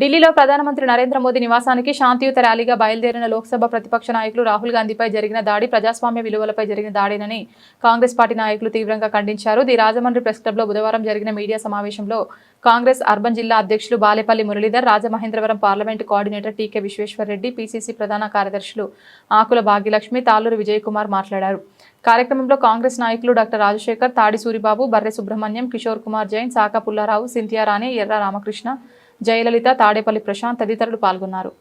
ఢిల్లీలో ప్రధానమంత్రి నరేంద్ర మోదీ నివాసానికి శాంతియుత ర్యాలీగా బయలుదేరిన లోక్సభ ప్రతిపక్ష నాయకులు రాహుల్ గాంధీపై జరిగిన దాడి ప్రజాస్వామ్య విలువలపై జరిగిన దాడేనని కాంగ్రెస్ పార్టీ నాయకులు తీవ్రంగా ఖండించారు. ది రాజమండ్రి ప్రెస్ క్లబ్లో బుధవారం జరిగిన మీడియా సమావేశంలో కాంగ్రెస్ అర్బన్ జిల్లా అధ్యక్షులు బాలేపల్లి మురళీధర్, రాజమహేంద్రవరం పార్లమెంటు కోఆర్డినేటర్ టీకే విశ్వేశ్వర్రెడ్డి, పీసీసీ ప్రధాన కార్యదర్శులు ఆకుల భాగ్యలక్ష్మి, తాళ్లూరి విజయకుమార్ మాట్లాడారు. కార్యక్రమంలో కాంగ్రెస్ నాయకులు డాక్టర్ రాజశేఖర్, తాడి సూరిబాబు, బర్రె సుబ్రహ్మణ్యం, కిషోర్ కుమార్ జైన్, సాకా పుల్లారావు, సింథియా రాణి, ఎర్ర రామకృష్ణ, జయలలిత, తాడేపల్లి ప్రశాంత్ తదితరులు పాల్గొన్నారు.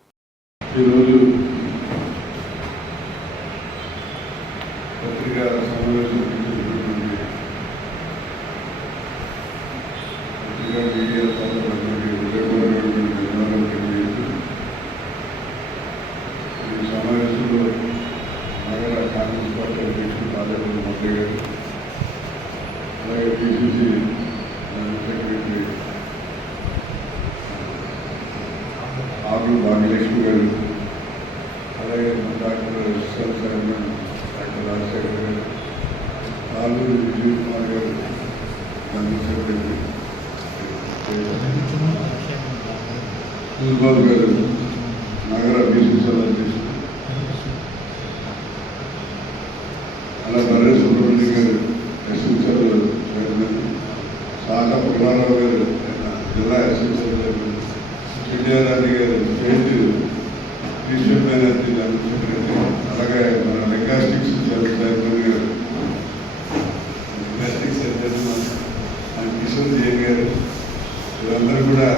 ఆకుల భాగ్యలక్ష్మి గారు, అలాగే డాక్టర్ డాక్టర్ రాజశేఖర్ గారు, తాళ్ళూరి విజయకుమార్ గారు, సూరిబాబు గారు, నగర బీసీసీఎల్ అధ్యక్షులు, అలా బర్రె సుబ్రహ్మణ్యం గారు, ఎస్ఎస్ఎల్ చైర్మన్, సాకా పుల్లారావు గారు, జిల్లా ఎస్ఎస్ఎల్ చైర్మన్, సింథియా రాణి గారు, state district manager general secretary, అలాగే మన మెకాస్టిక్స్ చైర్మన్ గారు, మెకాస్టిక్స్ చైర్మన్ కిషోర్ జైన్ గారు, వీరందరూ కూడా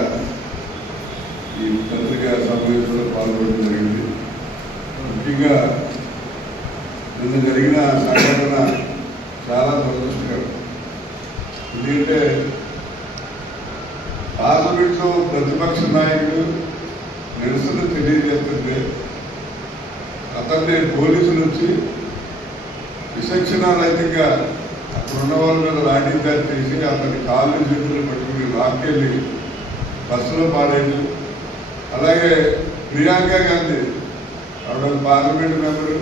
ఈ పత్రికా సమావేశంలో పాల్గొనడం జరిగింది. ముఖ్యంగా నిన్న జరిగిన సంఘటన చాలా దురదృష్టకరం. ఎందుకంటే పార్లమెంట్లో ప్రతిపక్ష నాయకుడు నిరసన తెలియజేస్తుంటే అతన్ని పోలీసులు వచ్చి విచక్షణారహితంగా అక్కడ ఉన్న వాళ్ళ మీద లాఠీచార్జ్ చేసి అతని కాళ్ళు చేతులు పట్టుకుని లాక్కెళ్ళి బస్సులో పాడేది. అలాగే ప్రియాంక గాంధీ ఆవిడ పార్లమెంట్ మెంబరు,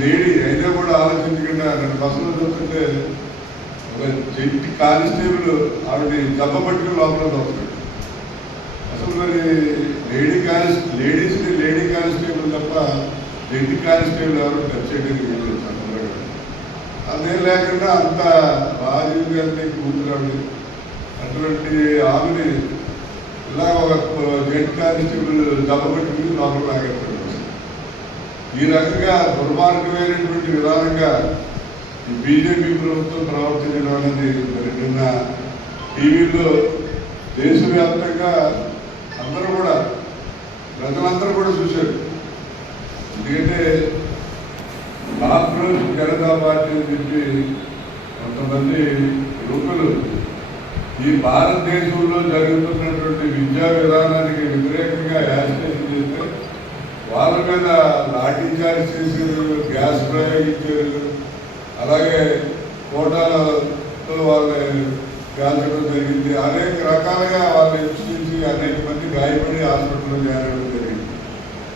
లేడీ అయినా కూడా ఆలోచించకుండా రెండు బస్సులో చూస్తుంటే ఒక జెంటి కానిస్టేబుల్ ఆవిడ దెబ్బ పట్టుకుని లోపల వస్తుంది. అసలు మరి లేడీస్ని లేడీ కానిస్టేబుల్ తప్ప జెంటి కానిస్టేబుల్ ఎవరు టచ్ చేయడానికి వెళ్ళలేదు. అదేం లేకుండా అంత రాజీవ్ గాంధీ కూతురాడు అటువంటి ఆమెని ఇలా ఒక జెంట్ కానిస్టేబుల్ దెబ్బ పట్టుకుని లోపల లాగేస్తాడు. ఈ రకంగా దుర్మార్గమైనటువంటి విధానంగా ఈ బీజేపీ ప్రభుత్వం ప్రవర్తించడం అనేది మరి నిన్న టీవీలో దేశవ్యాప్తంగా అందరూ కూడా ప్రజలందరూ కూడా చూశారు. ఎందుకంటే కాంగ్రెస్ జనతా పార్టీ అని చెప్పి కొంతమంది యువకులు ఈ భారతదేశంలో జరుగుతున్నటువంటి విద్యా విధానానికి వ్యతిరేకంగా యాజిటేషన్ చేస్తే వాళ్ళ మీద లాఠీచార్జ్ చేశారు, గ్యాస్ ప్రయోగించారు, అలాగే కోటాలతో వాళ్ళని కాల్చడం జరిగింది. అనేక రకాలుగా వాళ్ళు హింసించి అనేక మంది గాయపడి హాస్పిటల్లో చేరడం జరిగింది.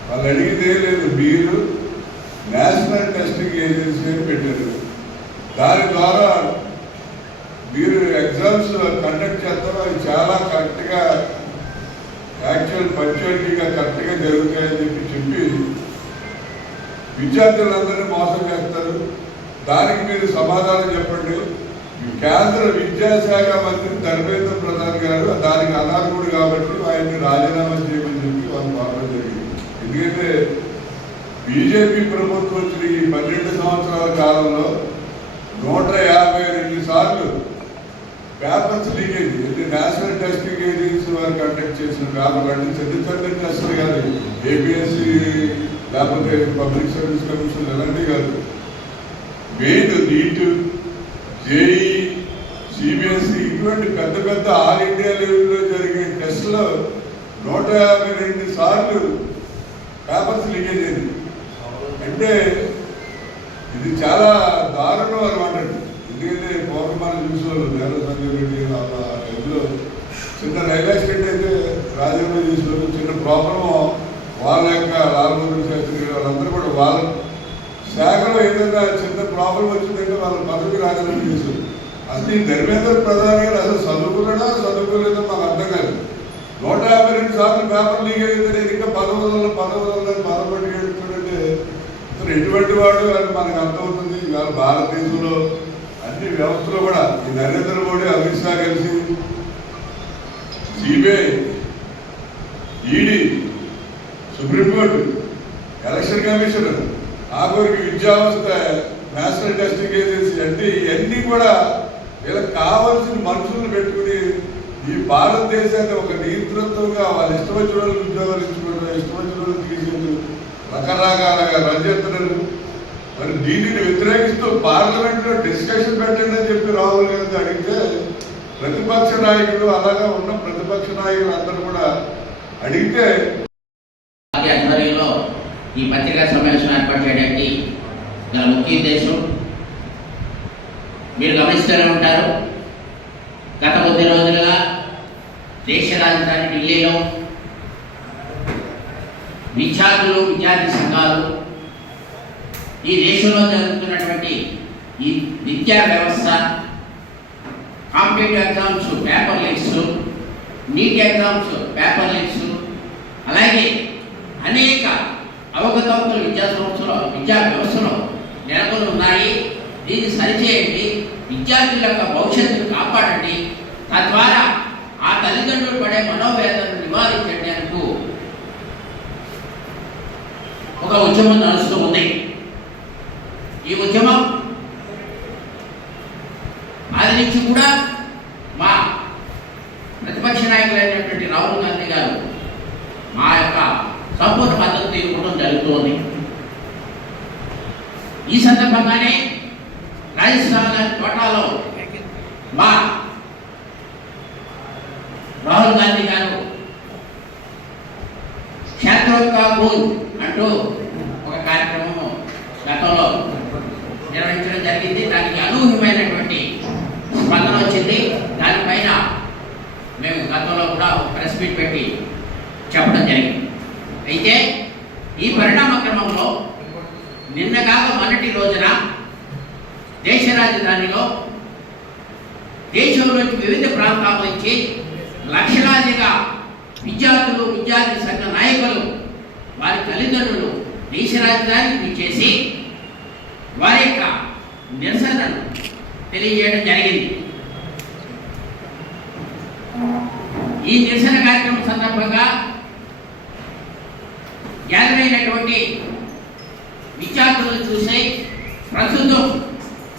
వాళ్ళు అడిగితే లేదు, మీరు నేషనల్ టెస్టింగ్ ఏజెన్సీ పెట్టారు, దాని ద్వారా మీరు ఎగ్జామ్స్ కండక్ట్ చేస్తారో అవి చాలా కరెక్ట్గా యాక్చువల్ పంచువాలిటీగా కరెక్ట్గా జరుగుతాయని చెప్పి విద్యార్థులందరినీ మోసం చేస్తారు. దానికి మీరు సమాధానం చెప్పండి. కేంద్ర విద్యాశాఖ మంత్రి ధర్మేంద్ర ప్రధాన్ గారు దానికి అనార్హుడు కాబట్టి ఆయన్ని రాజీనామా చేయమని చెప్పి వాళ్ళు కోరడం జరిగింది. ఎందుకంటే బీజేపీ ప్రభుత్వం వచ్చిన ఈ 12 సంవత్సరాల కాలంలో 152 సార్లు papers leakage, national testing agency వారు కండక్ట్ చేసిన పేపర్లు అంటే చిన్న టెస్టులు కాదు, ఏపీఎస్సీ లేకపోతే పబ్లిక్ సర్వీస్ కమిషన్ ఎలాంటివి కాదు. మెయిన్ నీట్, జేఈ, సిబిఎస్ఈ ఇటువంటి పెద్ద పెద్ద ఆల్ ఇండియా లెవెల్లో జరిగే టెస్ట్లో 152 సార్లు పేపర్స్ లీకేజ్ అయింది. అంటే ఇది చాలా దారుణం అనమాట. ఎందుకంటే పౌర్ణమాలు చూసేవాళ్ళు నేల సంజయ్ రెడ్డి ఇందులో చిన్న రైల్వే స్టేట్ అయితే రాజకీయ చూసేవాళ్ళు, చిన్న ప్రాబ్లం వాళ్ళ యొక్క లాల్బహదూర్ శాస్త్రి వాళ్ళందరూ కూడా వాళ్ళ శాఖలో ఏదైనా చిన్న ప్రాబ్లం వచ్చిందంటే వాళ్ళ పదవి రాజీనామా చేశారు. అసలు ఈ ధర్మేంద్ర ప్రధాన్ గారు అసలు చదువుకున్నాడా చదువుకోలేదో మాకు అర్థం కాదు. 152 సార్లు పేపర్ లీక్ అయింది. ఇంకా పదవులను బాధపడి ఏడుతుంటే ఇతను ఎటువంటి వాడు అని మనకు అర్థమవుతుంది. ఇవాళ భారతదేశంలో అన్ని వ్యవస్థలు కూడా ఈ నరేంద్ర మోడీ, అమిత్ షా కలిసి CBI, ED, supreme court, election commission, ఆఖరికి విద్యావస్థ, నేషనల్ టెస్టింగ్ ఏజెన్సీ అంటే ఇవన్నీ కూడా వీళ్ళకి కావాల్సిన మనుషులను పెట్టుకుని ఈ భారతదేశాన్ని ఒక నియంత్రణగా వాళ్ళ ఇష్టం వచ్చిన వాళ్ళు ఉద్యోగాలు ఇచ్చుకోవడం, ఇష్టం వచ్చిన వాళ్ళు తీసేయడం, రకరకాలుగా రచయితలు. మరి దీనిని వ్యతిరేకిస్తూ పార్లమెంట్లో డిస్కషన్ పెట్టండి అని చెప్పి రాహుల్ గాంధీ అడిగితే ప్రతిపక్ష నాయకులు, అలాగా ఉన్న ప్రతిపక్ష నాయకులు అందరూ కూడా అడిగితే ఆధ్వర్యంలో ఈ పత్రికా సమావేశం ఏర్పాటు చేయడానికి గల ముఖ్య ఉద్దేశం మీరు గమనిస్తూనే ఉంటారు. గత కొద్ది రోజులుగా దేశ రాజధాని ఢిల్లీలో విద్యార్థులు, విద్యార్థి సంఘాలు ఈ దేశంలో జరుగుతున్నటువంటి ఈ విద్యా వ్యవస్థ, competitive exams paper leaks, NEET exams paper leaks, అలాగే అనేక అవకతవకలు విద్యా వ్యవస్థలో నెలకొని ఉన్నాయి. దీన్ని సరిచేయండి, విద్యార్థుల యొక్క భవిష్యత్తును కాపాడండి, తద్వారా ఆ తల్లిదండ్రులు పడే మనోవేదనను నివారించడానికి ఒక ఉద్యమం నడుస్తూ ఉంది. ఈ ఉద్యమం ఆది నుంచి కూడా మా ప్రతిపక్ష నాయకులైనటువంటి రాహుల్ గాంధీ గారు మా యొక్క సంపూర్ణ మద్దతు ఇవ్వడం జరుగుతోంది. ఈ సందర్భంగానే రాజస్థాన్ కోటాలో మా రాహుల్ గాంధీ గారు క్షేత్రం కా గూంజ్ అంటూ ఒక కార్యక్రమం గతంలో నిర్వహించడం జరిగింది. దానికి అనూహ్యమైనటువంటి స్పందన వచ్చింది. దానిపైన మేము గతంలో కూడా ప్రెస్ మీట్ పెట్టి చెప్పడం జరిగింది. అయితే ఈ పరిణామ క్రమంలో నిన్న కాక మొన్నటి రోజున దేశ రాజధానిలో దేశంలోని వివిధ ప్రాంతాల నుంచి లక్షలాదిగా విద్యార్థులు, విద్యార్థి సంఘ నాయకులు, వారి తల్లిదండ్రులు దేశ రాజధానికి విచ్చేసి వారి యొక్క నిరసనను తెలియజేయడం జరిగింది. ఈ నిరసన కార్యక్రమం సందర్భంగా గ్యాదర్ అయినటువంటి విద్యార్థులను చూసి ప్రస్తుతం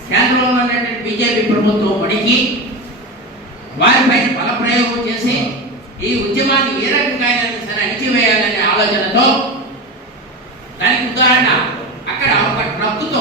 కేంద్రంలో ఉన్నటువంటి బీజేపీ ప్రభుత్వం వడికి వారిపై బలప్రయోగం చేసి ఈ ఉద్యమాన్ని ఏ రకంగా సరే అణిచివేయాలనే ఆలోచనతో, దానికి ఉదాహరణ అక్కడ ఒక ట్రక్కుతో